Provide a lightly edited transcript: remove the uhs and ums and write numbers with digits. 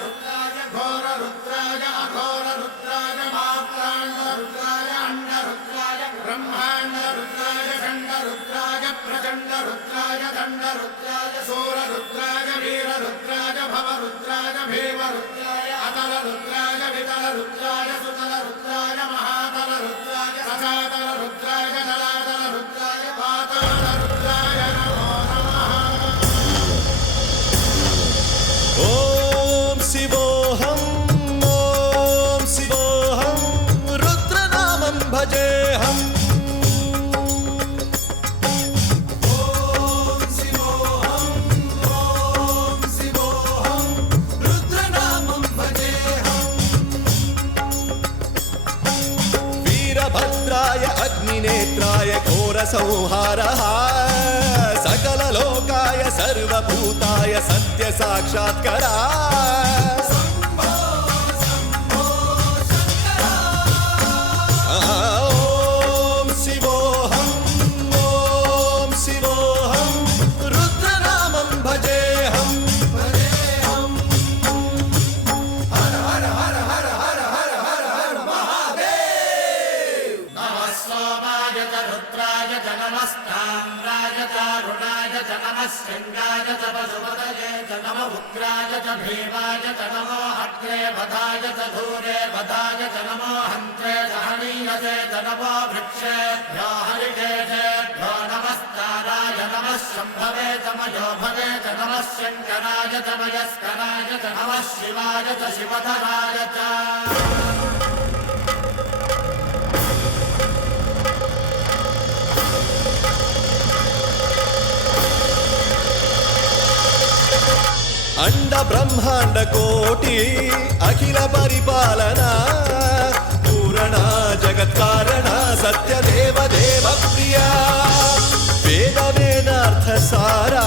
रुद्राय घोर रुद्राय अघोर रुद्राय मात्रांड रुद्राय अंड रुद्राय ब्रह्मांड रुद्राय खंड रुद्राय प्रचंड रुद्राय दंड रुद्राय सूर रुद्राय वीर रुद्राय भव रुद्राय भीम रुद्राय अतल रुद्राय वितल रुद्राय सुतल रुद्राय महातल रुद्राय रसातल रुद्राय जलातल रुद्राय पाताल रुद्राय नमो नमः। ओम शिवोऽहं रुद्रनामं भजेऽहम्। वीरभद्राय अग्निनेत्राय घोरसंहारः सकललोकाय सर्वभूताय सत्यसाक्षात्करा। ॐ शिवोऽहं रुद्रनामं भजेऽहम्। हर हर हर हर हर हर हर हर महादेव। नमः सोमाय च रुद्राय च नमस्ताम्राय च अरुणाय च नमः शृङ्गाय च पशुपतये च नमः उग्राय च भीमाय च नमो अग्रे वधाय च धूरे वधाय च नमो हन्त्रे च हनीयसे च नमो वृक्षेभ्यो हरिकेशेभ्यो नमस्ताराय नमः शम्भवे च मयोभवे च नमः शङ्कराय च मयस्कराय च नमः शिवाय च शिवधराय च। अंड ब्रह्मांड कोटि अखिल परिपालना पूरणा जगत्कारणा सत्य देव देव प्रिया वेद वेदार्थ सारा